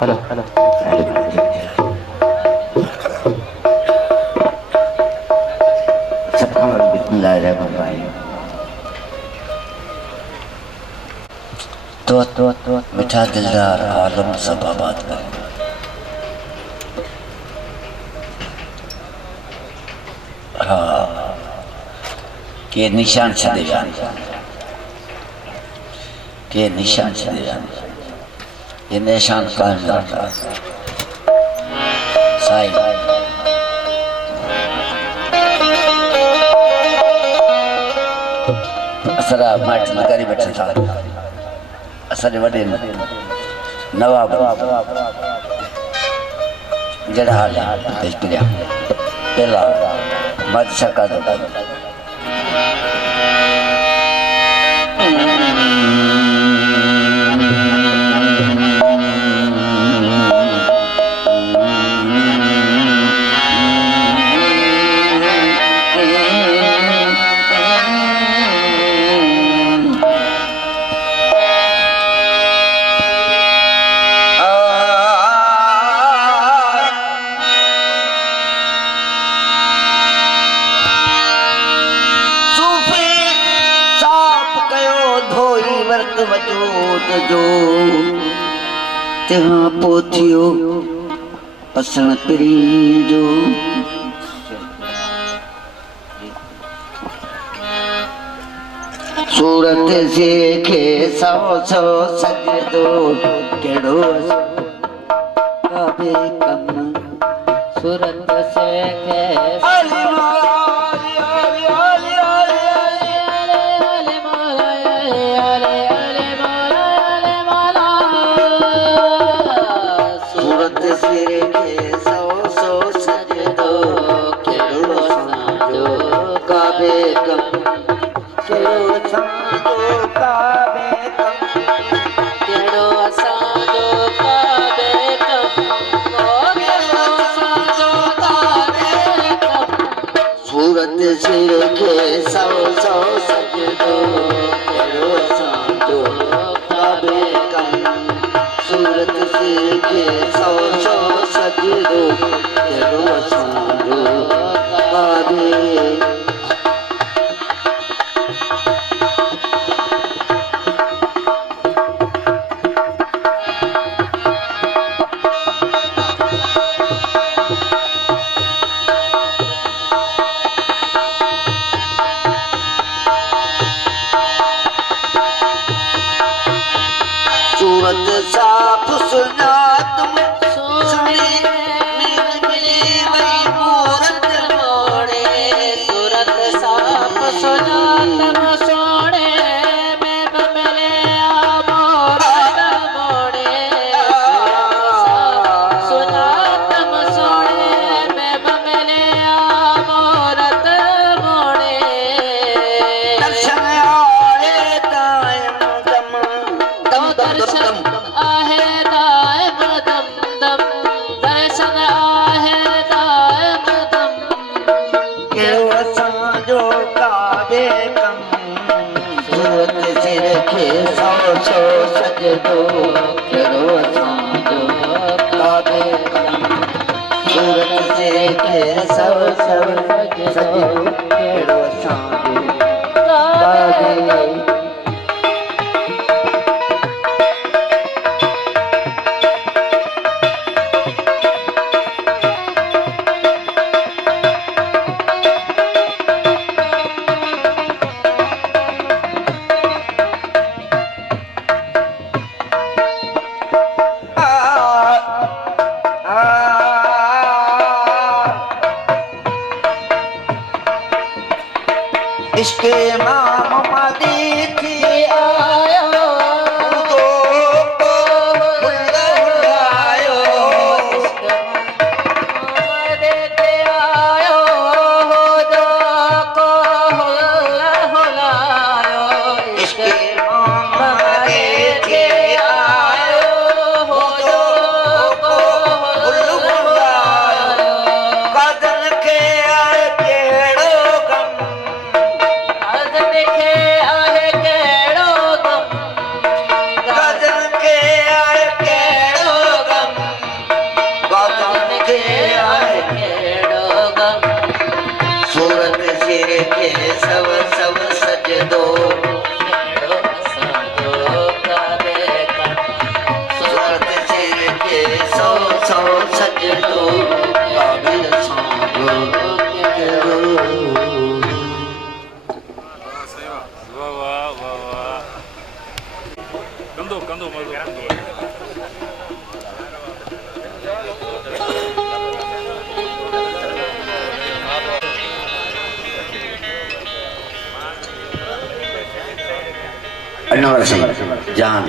Hello बिस्मिल्लाहिर्रहमानिर्रहीम। तो मीठा दिलदार आलम सब आबाद करे। हाँ के निशान छदे के निशान छदे ये निशान कायम रखा साई असरा माटी लगारी बैठा था असरे वडे नवाब जड़ा हाल है देश पिया पहला बादशाह का वजूद जो तहां पोथियो पसण पिरी जो सूरत से के सौ सौ सजदो केड़ो काबे कम सूरत से के सिर के सौ सौ सजदो केड़ो सांजो काबे कम सूरत सिर के सौ सौ सजदो केड़ो सांजो काबे सूरत साफ सुना तुम सुनी मिली वही मूरत मोड़े सूरत साफ सुना तुम सोने में मिले मूरत मोड़े सुना तुम सोने में मिले मूरत मोड़े दर्शन आए दायम दम दर्शन आहे दायम दम दम दर्शन आहे दायम दम केड़ो असांजो काबे कम सूरत सिर के सौ सौ सजदो केड़ो असांजो काबे कम सूरत सिर के सौ सौ सजदो केड़ो असांजो काबे इसके नाम मदी थी आयो तो बुलायो इसके नाम मदी थी आयो जो को हुलायो इसके नाम मदी थी आयो जो को हुलायो कदन के केड़ो गम दो सूरत सिर के सौ सौ सज दो काबिल सांगो अनवर सिंह जान